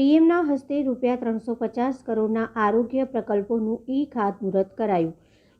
પીએમના હસ્તે રૂપિયા ત્રણસો પચાસ કરોડના આરોગ્ય પ્રકલ્પોનું ઈ ખાતમુહૂર્ત કરાયું.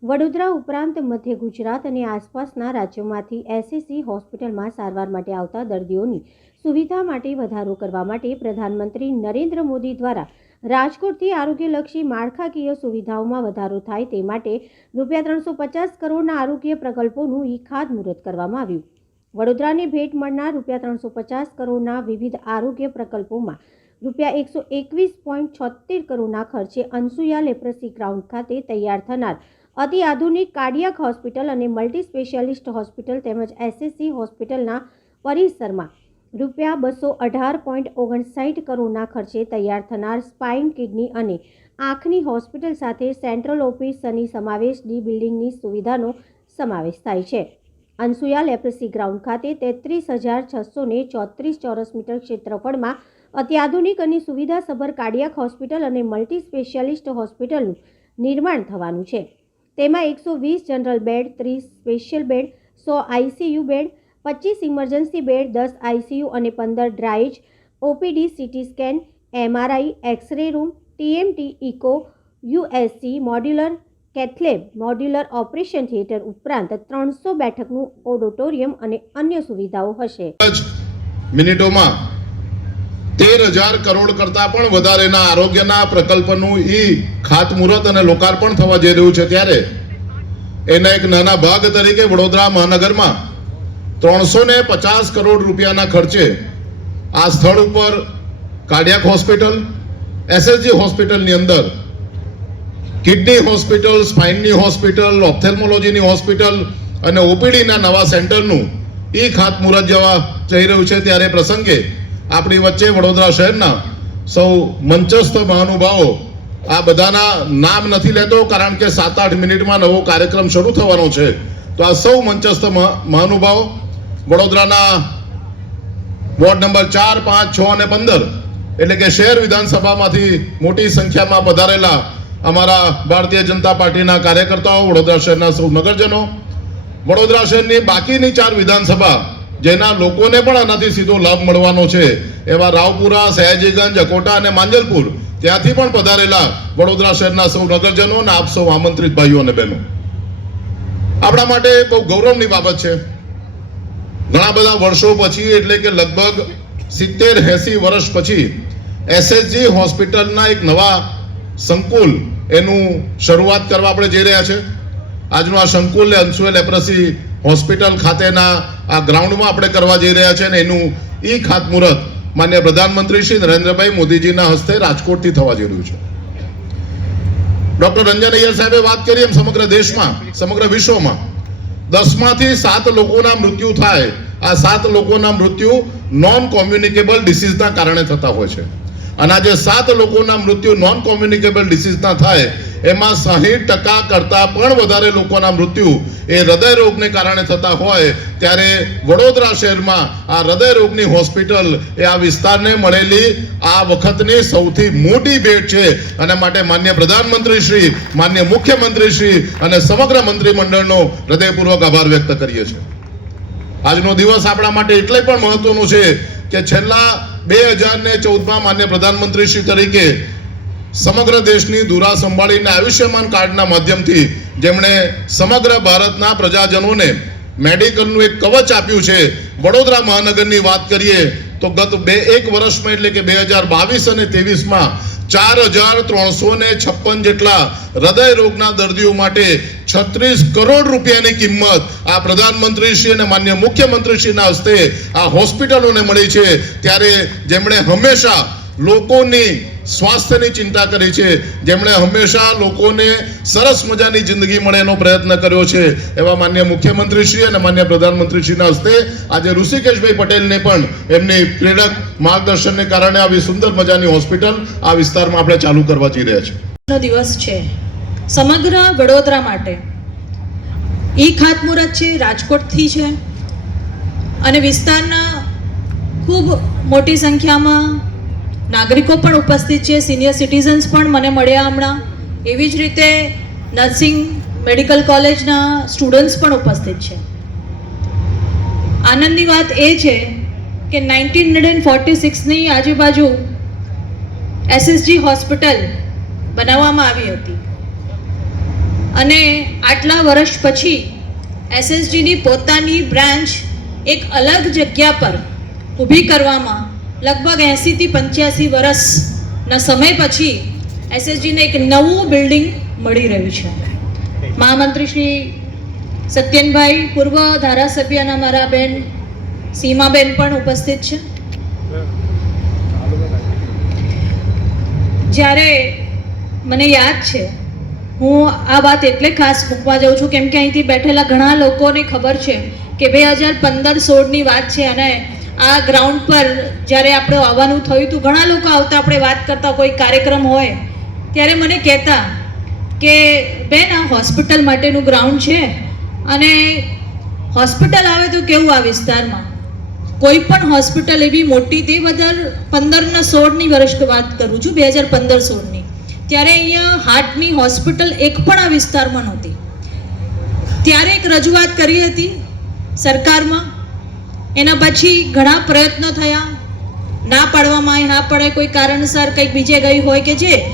વડોદરા ઉપરાંત મધ્ય ગુજરાત અને આસપાસના રાજ્યોમાંથી એસએસસી હોસ્પિટલમાં સારવાર માટે આવતા દર્દીઓની સુવિધા માટે વધારો કરવા માટે પ્રધાનમંત્રી નરેન્દ્ર મોદી દ્વારા રાજકોટથી આરોગ્યલક્ષી માળખાકીય સુવિધાઓમાં વધારો થાય તે માટે રૂપિયા ત્રણસો પચાસ કરોડના આરોગ્ય પ્રકલ્પોનું ઈ ખાતમુહૂર્ત કરવામાં આવ્યું. વડોદરાને ભેટ મળનાર રૂપિયા ત્રણસો પચાસ કરોડના વિવિધ આરોગ્ય પ્રકલ્પોમાં રૂપિયા એકસો એકવીસ પોઈન્ટ છોતેર કરોડના ખર્ચે અનસુયા લેપ્રસી ગ્રાઉન્ડ ખાતે તૈયાર થનાર અતિ આધુનિક કાર્ડિયક હોસ્પિટલ અને મલ્ટી સ્પેશિયાલિસ્ટ હોસ્પિટલ તેમજ એસએસસી હોસ્પિટલના પરિસરમાં રૂપિયા બસો અઢાર પોઈન્ટ ઓગણસાઠ કરોડના ખર્ચે તૈયાર થનાર સ્પાઇન કિડની અને આંખની હોસ્પિટલ સાથે સેન્ટ્રલ ઓફિસની સમાવેશ ડી બિલ્ડિંગની સુવિધાનો સમાવેશ થાય છે. અનસુયા લેપ્રસી ગ્રાઉન્ડ ખાતે તેત્રીસ હજાર છસો ચોત્રીસ ચોરસ મીટર ક્ષેત્રફળમાં અત્યાધુનિક અને સુવિધાસભર કાર્ડિયાક હોસ્પિટલ અને મલ્ટી સ્પેશિયાલિસ્ટ હોસ્પિટલનું નિર્માણ થવાનું છે. તેમાં એકસો વીસ જનરલ બેડ, ત્રીસ સ્પેશિયલ બેડ, સો આઈસીયુ બેડ પચીસ ઇમરજન્સી બેડ, દસ આઈસીયુ અને પંદર ડ્રાઇજ OPD, CT scan MRI X-ray room TMT echo USC modular, cath lab, modular operation theatre ઉપરાંત ત્રણસો બેઠકનું ઓડિટોરિયમ અને અન્ય સુવિધાઓ હશે. મિનિટોમાં તેર હજાર કરોડ કરતા પણ વધારેના આરોગ્યના પ્રકલ્પનું ઈ ખાતમુહૂર્ત અને લોકાર્પણ થવા જઈ રહ્યું છે ત્યારે. એના એક નાના ભાગ તરીકે વડોદરા મહાનગરમાં ત્રણસો ને પચાસ કરોડ રૂપિયાના ખર્ચે આ સ્થળ ઉપર કાર્ડિયાક હોસ્પિટલ, એસએસજી હોસ્પિટલની અંદર, કિડની હોસ્પિટલ, સ્પાઇનની હોસ્પિટલ, ઓપ્થેલ્મોલોજીની હોસ્પિટલ અને ઓપીડીના નવા સેન્ટરનું ઈ ખાતમુહૂર્ત જવા જઈ રહ્યું છે ત્યારે પ્રસંગે આપણી વચ્ચે વડોદરા શહેરના સૌ મંચસ્થ મહાનુભાવો, આ બધાના નામ નથી લેતો કારણ કે સાત આઠ મિનિટમાં નવો કાર્યક્રમ શરૂ થવાનો છે. તો આ સૌ મંચસ્થ મહા- મહાનુભાવો, વડોદરાના વોર્ડ નંબર ચાર, પાંચ, છ અને પંદર, એટલે કે શહેર વિધાનસભામાંથી મોટી સંખ્યામાં પધારેલા અમારા ભારતીય જનતા પાર્ટીના કાર્યકર્તાઓ, વડોદરા શહેરના સૌ નગરજનો, વડોદરા શહેરની બાકીની ચાર વિધાનસભા જેના લોકોને પણ આનાથી સીધો લાભ મળવાનો છે. એવા રાવપુરા, સયાજીગંજ, અકોટા અને માંજલપુર ત્યાંથી પણ પધારેલા વડોદરા શહેરના સૌ નગરજનો અને આપ સૌ આમંત્રિત ભાઈઓ અને બહેનો. આપણા માટે બહુ ગૌરવની બાબત છે. ઘણા બધા વર્ષો પછી, એટલે કે લગભગ સિત્તેર, એસી વર્ષ પછી, એસએસજી હોસ્પિટલના એક નવા સંકુલ એનું શરૂઆત કરવા આપણે જઈ રહ્યા છે. આજનું આ સંકુલ અંશુએ લેપ્રસી હોસ્પિટલ ખાતેના આ ગ્રાઉન્ડમાં આપણે કરવા જઈ રહ્યા છે અને એનું ઈ ખાતમુહૂર્ત માન્ય પ્રધાનમંત્રી શ્રી નરેન્દ્રભાઈ મોદીજીના હસ્તે રાજકોટથી થવા જઈ રહ્યું છે. ડોક્ટર રંજન અય્યર સાહેબે વાત કરી એમ સમગ્ર દેશમાં, સમગ્ર વિશ્વમાં. દસમાંથી સાત લોકોના મૃત્યુ થાય. આ સાત લોકોના મૃત્યુ નોન કોમ્યુનિકેબલ ડિસીઝના કારણે થતા હોય છે. અને આજે સાત લોકોના મૃત્યુ નોન કોમ્યુનિકેબલ ડિસીઝના થાય, એમાં સાહીઠ ટકા કરતાં પણ વધારે લોકોના મૃત્યુ એ હૃદય રોગને કારણે થતા હોય, ત્યારે વડોદરા શહેરમાં આ હૃદય રોગની હોસ્પિટલ એ આ વિસ્તારને મળેલી આ વખતની સૌથી મોટી ભેટ છે. અને માટે માન્ય પ્રધાનમંત્રી શ્રી, માન્ય મુખ્યમંત્રી શ્રી અને સમગ્ર મંત્રીમંડળનો હૃદયપૂર્વક આભાર વ્યક્ત કરીએ છીએ. આજનો દિવસ આપણા માટે એટલે પણ મહત્વનો છે કે છેલ્લા બે હજાર ને ચૌદમાં માન્ય પ્રધાનમંત્રી શ્રી તરીકે સમગ્ર દેશની દુરા સંભાળીને આયુષ્યમાન કાર્ડના માધ્યમથી જેમણે સમગ્ર ભારતના પ્રજાજનોને મેડિકલનું એક કવચ આપ્યું છે, વડોદરા મહાનગરની વાત કરીએ તો ગત બે, એક વર્ષમાં એટલે કે બે હજાર બાવીસ અને ત્રેવીસમાં ચાર હજાર ત્રણસો ને છપ્પન જેટલા હૃદય રોગના દર્દીઓ માટે છત્રીસ કરોડ રૂપિયાની કિંમત આ પ્રધાનમંત્રી શ્રી અને માન્ય મુખ્યમંત્રી શ્રીના હસ્તે આ હોસ્પિટલોને મળી છે. ત્યારે જેમણે હંમેશા લોકોની સ્વાસ્થ્યની ચિંતા કરી છે. જેમણે હંમેશા લોકોને સરસ મજાની જિંદગી મળે એનો પ્રયત્ન કર્યો છે. એવા માન્ય મુખ્યમંત્રી શ્રી અને માન્ય પ્રધાનમંત્રી શ્રીના હસ્તે આજે ઋષિકેશભાઈ પટેલને પણ એમની પ્રેરક માર્ગદર્શનને કારણે આવી સુંદર મજાની હોસ્પિટલ આ વિસ્તારમાં આપણે ચાલુ કરવા જઈ રહ્યા છીએ. દિવસ છે. સમગ્ર વડોદરા માટે. ઈ ખાતમુહૂર્ત છે, રાજકોટથી છે. અને વિસ્તારના ખૂબ મોટી સંખ્યામાં નાગરિકો પણ ઉપસ્થિત છે સિનિયર સિટીઝન્સ પણ મને મળ્યા હમણાં. એવી જ રીતે નર્સિંગ મેડિકલ કોલેજના સ્ટુડન્ટ્સ પણ ઉપસ્થિત છે. આનંદની વાત એ છે કે નાઇન્ટીન હંડ્રેડ એન્ડ ફોર્ટી સિક્સની આજુબાજુ એસએસજી હોસ્પિટલ બનાવવામાં આવી હતી. અને આટલા વર્ષ પછી એસએસજીની પોતાની બ્રાન્ચ એક અલગ જગ્યા પર ઊભી કરવામાં લગભગ એંસીથી પંચ્યાસી વર્ષના સમય પછી એસએસજીને એક નવું બિલ્ડિંગ મળી રહ્યું છે. મહામંત્રી શ્રી સત્યનભાઈ પૂર્વ ધારાસભ્ય અને અમારા બેન સીમાબેન પણ ઉપસ્થિત છે. જ્યારે મને યાદ છે, હું આ વાત એટલે ખાસ મૂકવા જાઉં છું, કેમ કે અહીંથી બેઠેલા ઘણા લોકોને ખબર છે કે બે હજાર પંદર સોળની વાત છે અને આ ગ્રાઉન્ડ પર જ્યારે આપણે આવવાનું થયું હતું, ઘણા લોકો આવતા આપણે વાત કરતા, કોઈ કાર્યક્રમ હોય, ત્યારે મને કહેતા કે, બેન, આ હોસ્પિટલ માટેનું ગ્રાઉન્ડ છે અને હોસ્પિટલ આવે તો કેવું આ વિસ્તારમાં? કોઈ પણ હોસ્પિટલ એવી મોટી, તે બધા પંદરના સોળની વર્ષ વાત કરું છું, બે હજાર પંદર સોળની. ત્યારે અહીંયા હાર્ટની હોસ્પિટલ એક પણ આ વિસ્તારમાં નહોતી. ત્યારે એક રજૂઆત કરી હતી સરકારમાં એના પછી ઘણા પ્રયત્નો થયા. ના પાડવામાં આવી ના પડે, કોઈ કારણસર કંઈક બીજે ગઈ હોય કે જે.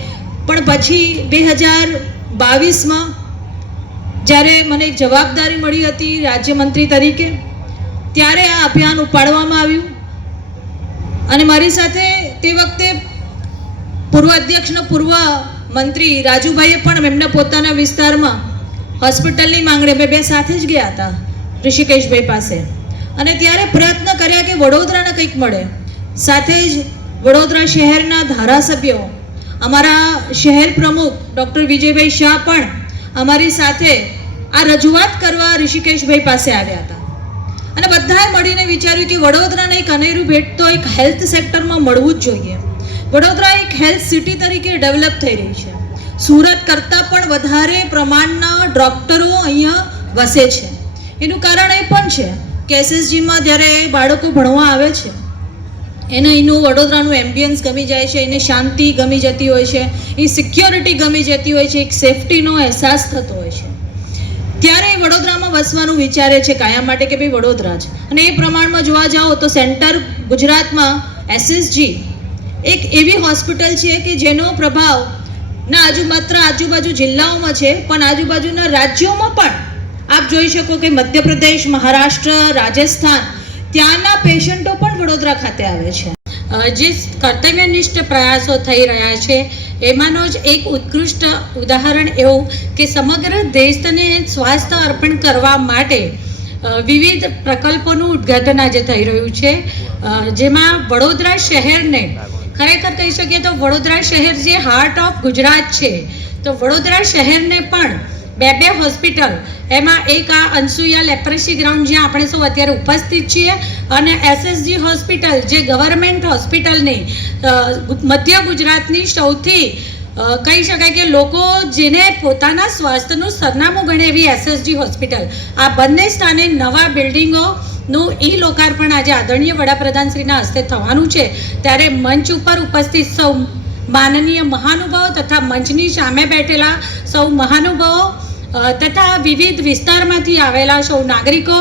પણ પછી બે હજાર બાવીસમાં જ્યારે મને જવાબદારી મળી હતી રાજ્યમંત્રી તરીકે, ત્યારે આ અભિયાન ઉપાડવામાં આવ્યું. અને મારી સાથે તે વખતે પૂર્વ અધ્યક્ષનો પૂર્વ મંત્રી રાજુભાઈએ પણ એમના પોતાના વિસ્તારમાં હોસ્પિટલની માંગણી બે સાથે જ ગયા હતા ઋષિકેશભાઈ પાસે. અને ત્યારે પ્રયત્ન કર્યા કે વડોદરાને કંઈક મળે. સાથે જ વડોદરા શહેરના ધારાસભ્યો, અમારા શહેર પ્રમુખ ડૉક્ટર વિજયભાઈ શાહ પણ અમારી સાથે આ રજૂઆત કરવા ઋષિકેશભાઈ પાસે આવ્યા હતા. અને બધાએ મળીને વિચાર્યું કે વડોદરાને એક અનેરું ભેટ તો એક હેલ્થ સેક્ટરમાં મળવું જ જોઈએ. વડોદરા એક હેલ્થ સિટી તરીકે ડેવલપ થઈ રહી છે. સુરત કરતાં પણ વધારે પ્રમાણના ડોક્ટરો અહીંયા વસે છે. એનું કારણ એ પણ છે કે એસએસજીમાં જ્યારે બાળકો ભણવા આવે છે, એને એનું વડોદરાનું એમ્બિયન્સ ગમી જાય છે, એને શાંતિ ગમી જતી હોય છે, એ સિક્યોરિટી ગમી જતી હોય છે, એક સેફટીનો અહેસાસ થતો હોય છે. ત્યારે એ વડોદરામાં વસવાનું વિચારે છે કાયમ માટે કે ભાઈ વડોદરા છે અને એ પ્રમાણમાં જોવા જાઓ તો સેન્ટર ગુજરાતમાં એસએસજી એક એવી હોસ્પિટલ છે કે જેનો પ્રભાવ ના આજુ માત્ર આજુબાજુ જિલ્લાઓમાં છે, પણ આજુબાજુના રાજ્યોમાં પણ આપ જોઈ શકો કે મધ્યપ્રદેશ, મહારાષ્ટ્ર, રાજસ્થાન, ત્યાંના પેશન્ટો પણ વડોદરા ખાતે આવે છે. જે કર્તવ્યનિષ્ઠ પ્રયાસો થઈ રહ્યા છે, એમાંનો જ એક ઉત્કૃષ્ટ ઉદાહરણ એવું કે સમગ્ર દેશને સ્વાસ્થ્ય અર્પણ કરવા માટે વિવિધ પ્રકલ્પોનું ઉદ્ઘાટન આજે થઈ રહ્યું છે. જેમાં વડોદરા શહેરને, ખરેખર કહી શકીએ તો વડોદરા શહેર જે હાર્ટ ઓફ ગુજરાત છે, તો વડોદરા શહેરને પણ બે બે હોસ્પિટલ. એમાં એક આ અનસુયા લેપ્રેસી ગ્રાઉન્ડ જ્યાં આપણે સૌ અત્યારે ઉપસ્થિત છીએ અને એસએસજી હોસ્પિટલ, જે ગવર્મેન્ટ હોસ્પિટલની મધ્ય ગુજરાતની સૌથી કહી શકાય કે લોકો જેને પોતાના સ્વાસ્થ્યનું સરનામું ગણે એવી એસએસજી હોસ્પિટલ. આ બંને સ્થાને નવા બિલ્ડિંગોનું ઈ લોકાર્પણ આજે આદરણીય વડાપ્રધાનશ્રીના હસ્તે થવાનું છે. ત્યારે મંચ ઉપર ઉપસ્થિત સૌ માનનીય મહાનુભાવો તથા મંચની સામે બેઠેલા સૌ મહાનુભાવો તથા વિવિધ વિસ્તારમાંથી આવેલા સૌ નાગરિકો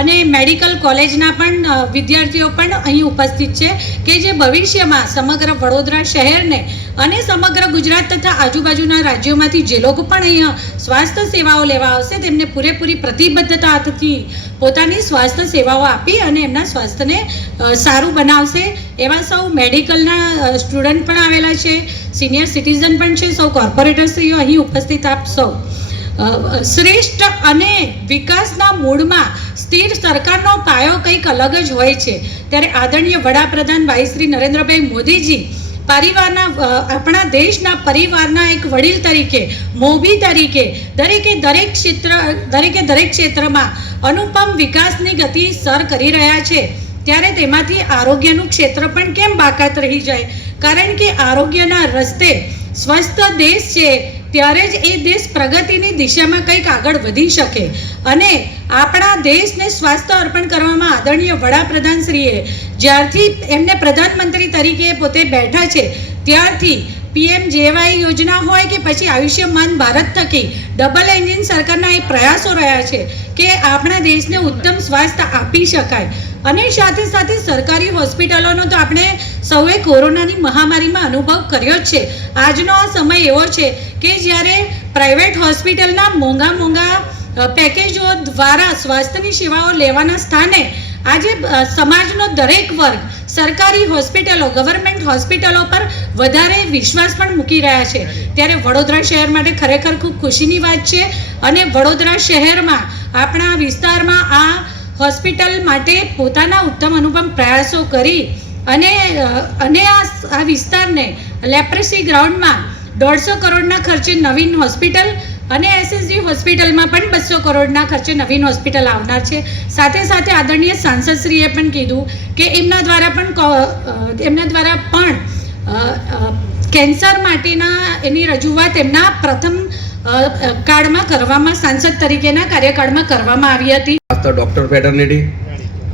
અને મેડિકલ કોલેજના પણ વિદ્યાર્થીઓ પણ અહીં ઉપસ્થિત છે કે જે ભવિષ્યમાં સમગ્ર વડોદરા શહેરને અને સમગ્ર ગુજરાત તથા આજુબાજુના રાજ્યોમાંથી જે લોકો પણ અહીંયા સ્વાસ્થ્ય સેવાઓ લેવા આવશે, તેમને પૂરેપૂરી પ્રતિબદ્ધતાથી પોતાની સ્વાસ્થ્ય સેવાઓ આપી અને એમના સ્વાસ્થ્યને સારું બનાવશે. એવા સૌ મેડિકલના સ્ટુડન્ટ પણ આવેલા છે, સિનિયર સિટીઝન પણ છે, સૌ કોર્પોરેટરશ્રીઓ અહીં ઉપસ્થિત આપ સૌ. શ્રેષ્ઠ અને વિકાસના મૂળમાં સ્થિર સરકારનો પાયો કંઈક અલગ જ હોય છે. ત્યારે આદરણીય વડાપ્રધાન ભાઈ શ્રી નરેન્દ્રભાઈ મોદીજી પરિવારના આપણા દેશના પરિવારના એક વડીલ તરીકે, મોભી તરીકે, દરેકે દરેક ક્ષેત્ર, દરેકે દરેક ક્ષેત્રમાં અનુપમ વિકાસની ગતિ સર કરી રહ્યા છે. ત્યારે તેમાંથી આરોગ્યનું ક્ષેત્ર પણ કેમ બાકાત રહી જાય? કારણ કે આરોગ્યના રસ્તે સ્વસ્થ દેશ છે. ત્યારે જ એ દેશ પ્રગતિની દિશામાં કંઈક આગળ વધી શકે. અને આપણા દેશને સ્વાસ્થ્ય અર્પણ કરવામાં આદરણીય વડાપ્રધાનશ્રીએ જ્યારથી એમને પ્રધાનમંત્રી તરીકે પોતે બેઠા છે, ત્યારથી પીએમ જેવાય યોજના હોય કે પછી આયુષ્યમાન ભારત થકી ડબલ એન્જિન સરકારના એ પ્રયાસો રહ્યા છે કે આપણા દેશને ઉત્તમ સ્વાસ્થ્ય આપી શકાય. અને સાથે સાથે સરકારી હોસ્પિટલોનો તો આપણે સૌએ કોરોનાની મહામારીમાં અનુભવ કર્યો જ છે. આજનો આ સમય એવો છે કે જ્યારે પ્રાઇવેટ હોસ્પિટલના મોંઘા મોંઘા પેકેજો દ્વારા સ્વાસ્થ્યની સેવાઓ લેવાના સ્થાને આજે સમાજનો દરેક વર્ગ સરકારી હોસ્પિટલો ગવર્મેન્ટ હોસ્પિટલો પર વધારે વિશ્વાસ પણ મૂકી રહ્યા છે. ત્યારે વડોદરા શહેર માટે ખરેખર ખૂબ ખુશીની વાત છે અને વડોદરા શહેરમાં આપણા વિસ્તારમાં આ હોસ્પિટલ માટે પોતાના ઉત્તમ અનુપમ પ્રયાસો કરી અને અને આ આ વિસ્તારને લેપ્રેસી ગ્રાઉન્ડમાં દોઢસો કરોડના ખર્ચે નવીન હોસ્પિટલ અને એસએસજી હોસ્પિટલમાં પણ બસો કરોડના ખર્ચે નવીન હોસ્પિટલ આવનાર છે. સાથે સાથે આદરણીય સાંસદશ્રીએ પણ કીધું કે એમના દ્વારા પણ એમના દ્વારા પણ કેન્સર માટેના એની રજૂઆત એમના પ્રથમ કાળમાં કરવામાં, સાંસદ તરીકેના કાર્યકાળમાં કરવામાં આવી હતી. ડૉક્ટર ફેટર્નિટી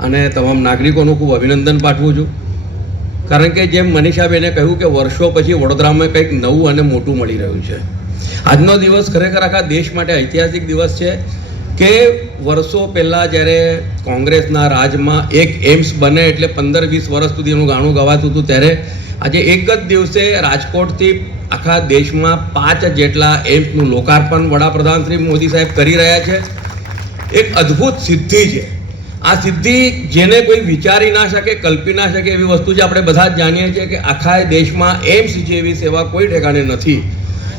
અને તમામ નાગરિકોનું ખૂબ અભિનંદન પાઠવું છું. કારણ કે જેમ મનીષાબેને કહ્યું કે વર્ષો પછી વડોદરામાં કંઈક નવું અને મોટું મળી રહ્યું છે. આજનો દિવસ ખરેખર આખા દેશ માટે ઐતિહાસિક દિવસ છે કે વર્ષો પહેલાં જ્યારે કોંગ્રેસના રાજમાં એક એમ્સ બને એટલે પંદર વીસ વર્ષ સુધી એનું ગાણું ગવાતું હતું, ત્યારે આજે એક જ દિવસે રાજકોટથી આખા દેશમાં પાંચ જેટલા એમ્સનું લોકાર્પણ વડાપ્રધાન શ્રી મોદી સાહેબ કરી રહ્યા છે. એક અદ્ભુત સિદ્ધિ છે. આ સિદ્ધિ જેને કોઈ વિચારી ના શકે, કલ્પી ના શકે એવી વસ્તુ છે. આપણે બધા જ જાણીએ છીએ કે આખા દેશમાં એમ્સ જેવી સેવા કોઈ ઠેકાણે નથી.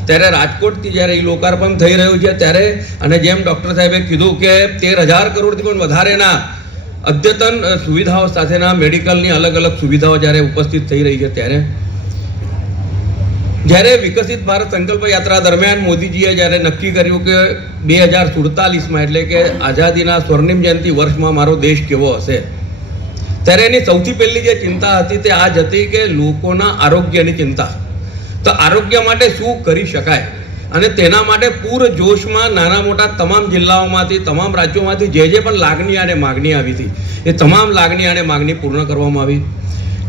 ત્યારે રાજકોટથી જ્યારે એ લોકાર્પણ થઈ રહ્યું છે ત્યારે, અને જેમ ડૉક્ટર સાહેબે કીધું કે તેર હજાર કરોડથી પણ વધારેના અદ્યતન સુવિધાઓ સાથેના મેડિકલની અલગ અલગ સુવિધાઓ જ્યારે ઉપસ્થિત થઈ રહી છે ત્યારે. જ્યારે વિકસિત ભારત સંકલ્પ યાત્રા દરમિયાન મોદીજીએ જ્યારે નક્કી કર્યું કે બે હજાર સુડતાલીસમાં એટલે કે આઝાદીના સ્વર્ણિમ જયંતિ વર્ષમાં મારો દેશ કેવો હશે, ત્યારે એની સૌથી પહેલી જે ચિંતા હતી તે આ જ હતી કે લોકોના આરોગ્યની ચિંતા. તો આરોગ્ય માટે શું કરી શકાય? અને તેના માટે પૂર જોશમાં નાના મોટા તમામ જિલ્લાઓમાંથી, તમામ રાજ્યોમાંથી જે જે પણ લાગણી અને માગણી આવી હતી, એ તમામ લાગણી અને માગણી પૂર્ણ કરવામાં આવી.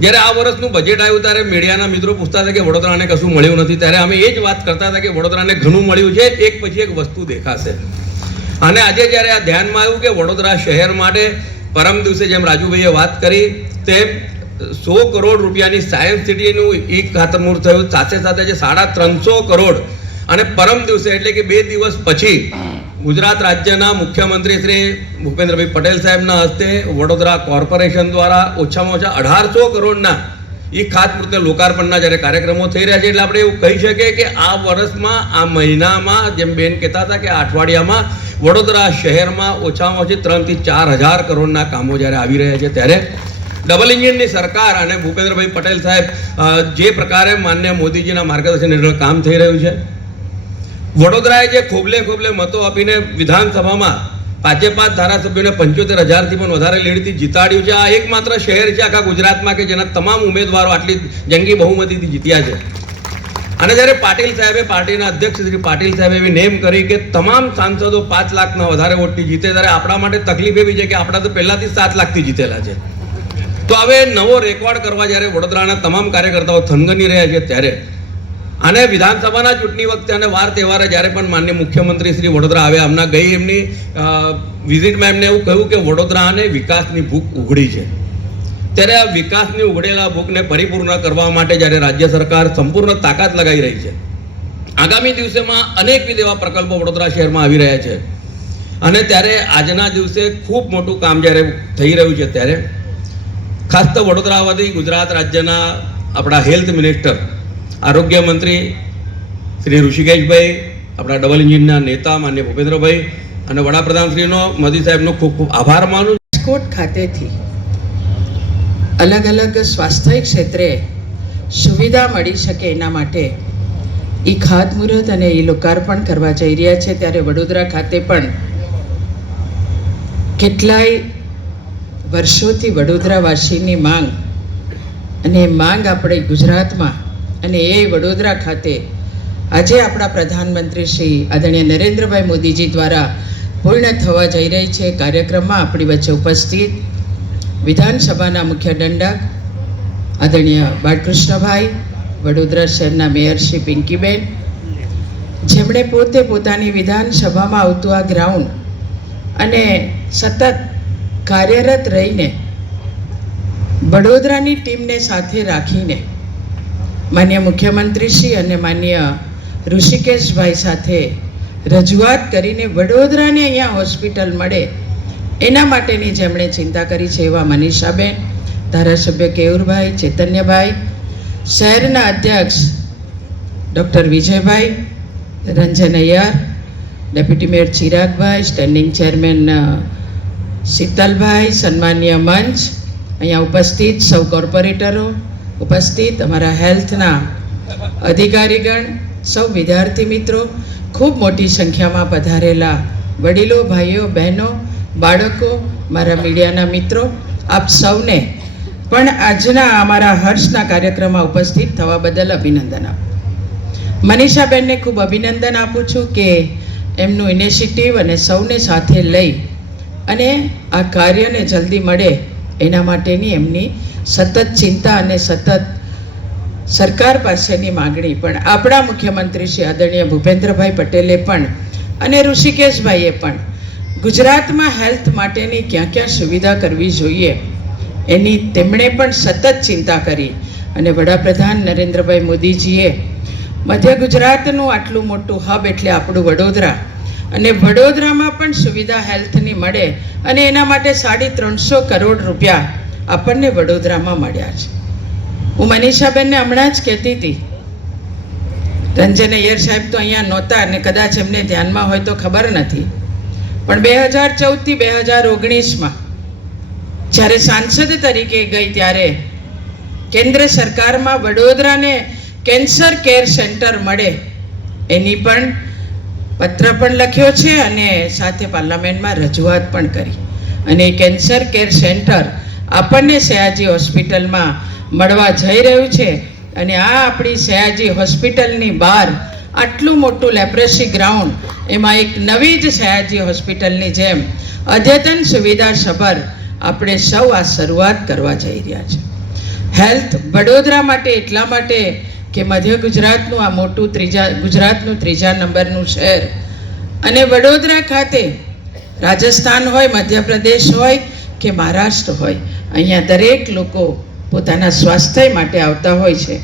જ્યારે આ વર્ષનું બજેટ આવ્યું ત્યારે મીડિયાના મિત્રો પૂછતા હતા કે વડોદરાને કશું મળ્યું નથી. ત્યારે અમે એ જ વાત કરતા હતા કે વડોદરાને ઘણું મળ્યું છે, એક પછી એક વસ્તુ દેખાશે. અને આજે જ્યારે આ ધ્યાનમાં આવ્યું કે વડોદરા શહેર માટે પરમ દિવસે જેમ રાજુભાઈએ વાત કરી, તેમ સો કરોડ રૂપિયાની સાયન્સ સિટીનું ઈ ખાતમુહૂર્ત થયું. સાથે સાથે જે સાડા ત્રણસો કરોડ અને પરમ દિવસે એટલે કે બે દિવસ પછી ગુજરાત રાજ્યના મુખ્યમંત્રી શ્રી ભૂપેન્દ્રભાઈ પટેલ સાહેબના હસ્તે વડોદરા કોર્પોરેશન દ્વારા ઓછામાં ઓછા અઢારસો કરોડના એ ખાતમુહૂર્તે લોકાર્પણના જ્યારે કાર્યક્રમો થઈ રહ્યા છે, એટલે આપણે એવું કહી શકીએ કે આ વર્ષમાં, આ મહિનામાં, જેમ બેન કહેતા હતા કે અઠવાડિયામાં વડોદરા શહેરમાં ઓછામાં ઓછી ત્રણથી ચાર હજાર કરોડના કામો જ્યારે આવી રહ્યા છે, ત્યારે ડબલ એન્જિનની સરકાર અને ભૂપેન્દ્રભાઈ પટેલ સાહેબ જે પ્રકારે માન્ય મોદીજીના માર્ગદર્શન હેઠળ કામ થઈ રહ્યું છે. વડોદરાએ જે ખોબલે ખોબલે મતો આપીને વિધાનસભામાં પાંચે પાંચ ધારાસભ્યોને પંચોતેર હજારથી પણ વધારે લીડથી જીતાડ્યું છે. આ એકમાત્ર શહેર છે આખા ગુજરાતમાં કે જેના તમામ ઉમેદવારો આટલી જંગી બહુમતીથી જીત્યા છે. અને જ્યારે પાટીલ સાહેબે પાર્ટીના અધ્યક્ષ શ્રી પાટીલ સાહેબે એવી નેમ કરી કે તમામ સાંસદો પાંચ લાખના વધારે વોટથી જીતે, ત્યારે આપણા માટે તકલીફ એવી છે કે આપણા તો પહેલાંથી સાત લાખથી જીતેલા છે. તો હવે નવો રેકોર્ડ કરવા જ્યારે વડોદરાના તમામ કાર્યકર્તાઓ થનગની રહ્યા છે ત્યારે. અને વિધાનસભાના ચૂંટણી વખતે અને વાર તહેવારે જ્યારે પણ માન્ય મુખ્યમંત્રી શ્રી વડોદરા આવ્યા હમણાં ગઈ એમની વિઝિટમાં એમને એવું કહ્યું કે વડોદરા અને વિકાસની ભૂખ ઉઘડી છે. ત્યારે આ વિકાસની ઉઘડેલા ભૂખને પરિપૂર્ણ કરવા માટે જ્યારે રાજ્ય સરકાર સંપૂર્ણ તાકાત લગાવી રહી છે. આગામી દિવસોમાં અનેકવિધ એવા પ્રકલ્પો વડોદરા શહેરમાં આવી રહ્યા છે. અને ત્યારે આજના દિવસે ખૂબ મોટું કામ જ્યારે થઈ રહ્યું છે ત્યારે ખાસ તો વડોદરામાંથી ગુજરાત રાજ્યના આપણા હેલ્થ મિનિસ્ટર, આરોગ્ય મંત્રી શ્રી ઋષિકેશભાઈ, આપણા ડબલ એન્જિનના નેતા માન્ય ભૂપેન્દ્રભાઈ અને વડાપ્રધાનશ્રીનો મોદી સાહેબનો ખૂબ ખૂબ આભાર માનું રાજકોટ ખાતેથી અલગ અલગ સ્વાસ્થ્ય ક્ષેત્રે સુવિધા મળી શકે એના માટે એ ખાતમુહૂર્ત અને એ લોકાર્પણ કરવા જઈ રહ્યા છે. ત્યારે વડોદરા ખાતે પણ કેટલાય વર્ષોથી વડોદરાવાસીની માંગ અને માંગ આપણે ગુજરાતમાં અને એ વડોદરા ખાતે આજે આપણા પ્રધાનમંત્રી શ્રી આદરણીય નરેન્દ્રભાઈ મોદીજી દ્વારા પૂર્ણ થવા જઈ રહી છે. કાર્યક્રમમાં આપણી વચ્ચે ઉપસ્થિત વિધાનસભાના મુખ્ય દંડક આદરણીય બાળકૃષ્ણભાઈ, વડોદરા શહેરના મેયર શ્રી પિંકીબેન, જેમણે પોતે પોતાની વિધાનસભામાં આવતું આ ગ્રાઉન્ડ અને સતત કાર્યરત રહીને વડોદરાની ટીમને સાથે રાખીને માન્ય મુખ્યમંત્રીશ્રી અને માન્ય ઋષિકેશભાઈ સાથે રજૂઆત કરીને વડોદરાને અહીંયા હોસ્પિટલ મળે એના માટેની જેમણે ચિંતા કરી છે એવા મનીષાબેન, ધારાસભ્ય કેયુરભાઈ, ચૈતન્યભાઈ, શહેરના અધ્યક્ષ ડૉક્ટર વિજયભાઈ, રંજન અય્યર, ડેપ્યુટી મેયર ચિરાગભાઈ, સ્ટેન્ડિંગ ચેરમેન શીતલભાઈ સન્માનીય મંચ, અહીંયા ઉપસ્થિત સૌ કોર્પોરેટરો, ઉપસ્થિત અમારા હેલ્થના અધિકારીગણ, સૌ વિદ્યાર્થી મિત્રો, ખૂબ મોટી સંખ્યામાં પધારેલા વડીલો, ભાઈઓ, બહેનો, બાળકો, મારા મીડિયાના મિત્રો, આપ સૌને પણ આજના અમારા હર્ષના કાર્યક્રમમાં ઉપસ્થિત થવા બદલ અભિનંદન આપું. મનીષાબેનને ખૂબ અભિનંદન આપું છું કે એમનું ઇનિશિયેટિવ અને સૌને સાથે લઈ અને આ કાર્યને જલ્દી મળે એના માટેની એમની સતત ચિંતા અને સતત સરકાર પાસેની માગણી. પણ આપણા મુખ્યમંત્રી શ્રી આદરણીય ભૂપેન્દ્રભાઈ પટેલે પણ અને ઋષિકેશભાઈએ પણ ગુજરાતમાં હેલ્થ માટેની ક્યાં ક્યાં સુવિધા કરવી જોઈએ એની તેમણે પણ સતત ચિંતા કરી. અને વડાપ્રધાન નરેન્દ્રભાઈ મોદીજીએ મધ્ય ગુજરાતનું આટલું મોટું હબ એટલે આપણું વડોદરા અને વડોદરામાં પણ સુવિધા હેલ્થની મળે અને એના માટે સાડી ત્રણસો કરોડ રૂપિયા આપણને વડોદરામાં મળ્યા છે. હું મનીષાબેનને હમણાં જ કહેતી હતી. રંજન અય્યર સાહેબ તો અહીંયા નહોતા અને કદાચ એમને ધ્યાનમાં હોય તો ખબર નથી. પણ બે હજાર ચૌદથી બે હજાર ઓગણીસમાં જ્યારે સાંસદ તરીકે ગઈ ત્યારે કેન્દ્ર સરકારમાં વડોદરાને કેન્સર કેર સેન્ટર મળે એની પણ પત્ર પણ લખ્યો છે અને સાથે પાર્લામેન્ટમાં રજૂઆત પણ કરી. અને કેન્સર કેર સેન્ટર આપણને સયાજી હોસ્પિટલમાં મળવા જઈ રહ્યું છે અને આ આપણી સયાજી હોસ્પિટલની બહાર આટલું મોટું લેપ્રેસી ગ્રાઉન્ડ, એમાં એક નવી જ સયાજી હોસ્પિટલની જેમ અદ્યતન સુવિધા સભર આપણે સૌ આ શરૂઆત કરવા જઈ રહ્યા છે. હેલ્થ વડોદરા માટે એટલા માટે કે મધ્ય ગુજરાતનું આ મોટું ત્રીજા, ગુજરાતનું ત્રીજા નંબરનું શહેર. અને વડોદરા ખાતે રાજસ્થાન હોય, મધ્યપ્રદેશ હોય કે મહારાષ્ટ્ર હોય, અહીંયા દરેક લોકો પોતાના સ્વાસ્થ્ય માટે આવતા હોય છે.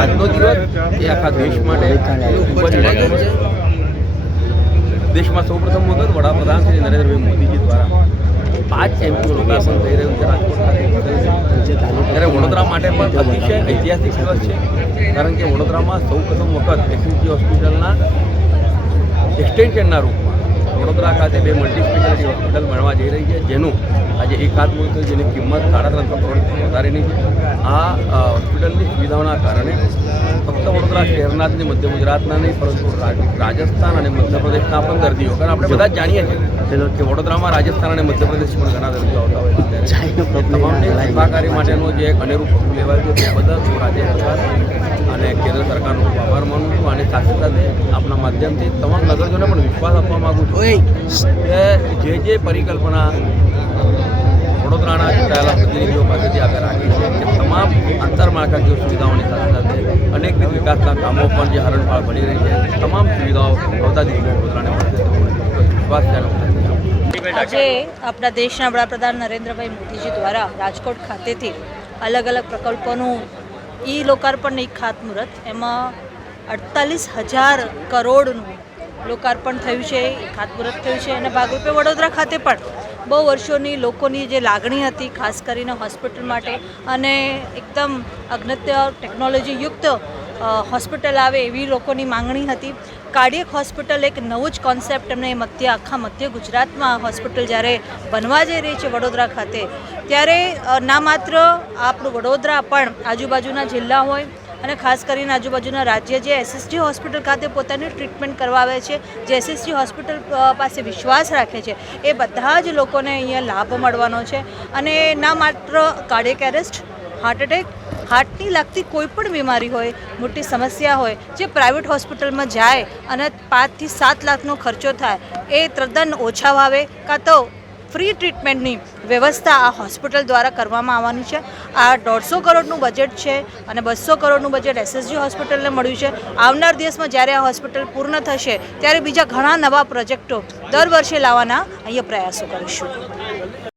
આજનો દિવસ એ આખા દેશ માટે દેશમાં સૌપ્રથમ વખત વડાપ્રધાન શ્રી નરેન્દ્રભાઈ મોદીજી દ્વારા પાંચ એમપીનું લોકાર્પણ થઈ રહ્યું છે. રાજકોટ ત્યારે વડોદરા માટે પણ અતિશય ઐતિહાસિક દિવસ છે. કારણ કે વડોદરામાં સૌપ્રથમ વખત એસએમસી હોસ્પિટલના એક્સટેન્શનના રૂપમાં વડોદરા ખાતે બે મલ્ટી સ્પેશિયાલિટી હોસ્પિટલ બનવા જઈ રહી છે જેનું આજે એક હાથ મૂળ જેની કિંમત સાડા ત્રણસો કરોડથી વધારેની છે. આ હોસ્પિટલની સુવિધાઓના કારણે ફક્ત વડોદરા શહેરના જ નહીં મધ્ય ગુજરાતના નહીં પરંતુ રાજસ્થાન અને મધ્યપ્રદેશના પણ દર્દીઓ. કારણ આપણે બધા જ જાણીએ છીએ કે વડોદરામાં રાજસ્થાન અને મધ્યપ્રદેશ પણ ઘણા દર્દીઓ આવતા હોય છે. તમામને માટેનું જે એક અનેરું પગલું લેવાયું છે તે બદલ હું રાજ્ય સરકાર અને કેન્દ્ર સરકારનો ખૂબ આભાર માનું છું અને સાથે સાથે આપના માધ્યમથી તમામ નગરજનોને પણ વિશ્વાસ આપવા માગું છું કે જે જે પરિકલ્પના વડોદરાના ચૂંટાયેલા પ્રતિનિધિઓ પાસેથી આગળ રાખી છે કે તમામ આંતરમાળખાકીય સુવિધાઓની સાથે સાથે અનેકવિધ વિકાસના કામો પણ જે હરણફાળ બની રહી છે તમામ સુવિધાઓ આવતા દિવસો વડોદરાને મળશે વિશ્વાસ છું. આજે આપણા દેશના વડાપ્રધાન નરેન્દ્રભાઈ મોદીજી દ્વારા રાજકોટ ખાતેથી અલગ અલગ પ્રકલ્પોનું ઈ લોકાર્પણ એક ખાતમુહૂર્ત. એમાં અડતાલીસ હજાર કરોડનું લોકાર્પણ થયું છે એ ખાતમુહૂર્ત થયું છે. અને ભાગરૂપે વડોદરા ખાતે પણ બહુ વર્ષોની લોકોની જે લાગણી હતી ખાસ કરીને હોસ્પિટલ માટે અને એકદમ અગ્નત્ય ટેકનોલોજી યુક્ત હોસ્પિટલ આવે એવી લોકોની માંગણી હતી. કાર્ડિયક હોસ્પિટલ એક નવું જ કોન્સેપ્ટ એમને મધ્ય આખા મધ્ય ગુજરાતમાં હોસ્પિટલ જ્યારે બનવા જઈ રહી છે વડોદરા ખાતે, ત્યારે ના માત્ર આપણું વડોદરા પણ આજુબાજુના જિલ્લા હોય અને ખાસ કરીને આજુબાજુના રાજ્ય જે એસએસજી હોસ્પિટલ ખાતે પોતાની ટ્રીટમેન્ટ કરવા આવે છે, જે એસએસજી હોસ્પિટલ પાસે વિશ્વાસ રાખે છે, એ બધા જ લોકોને અહીંયા લાભ મળવાનો છે. અને ના માત્ર કાર્ડિયક એરેસ્ટ હાર્ટ એટેક, હાર્ટની લાગતી કોઈ પણ બીમારી હોય, મોટી સમસ્યા હોય, જે પ્રાઇવેટ હોસ્પિટલમાં જાય અને પાંચથી સાત લાખનો ખર્ચો થાય, એ તદ્દન ઓછા ભાવે કાં તો ફ્રી ટ્રીટમેન્ટની વ્યવસ્થા આ હોસ્પિટલ દ્વારા કરવામાં આવવાની છે. આ દોઢસો કરોડનું બજેટ છે અને બસો કરોડનું બજેટ એસએસજી હોસ્પિટલને મળ્યું છે. આવનાર દિવસમાં જ્યારે આ હોસ્પિટલ પૂર્ણ થશે, ત્યારે બીજા ઘણા નવા પ્રોજેક્ટો દર વર્ષે લાવવાના અહીંયા પ્રયાસો કરીશું.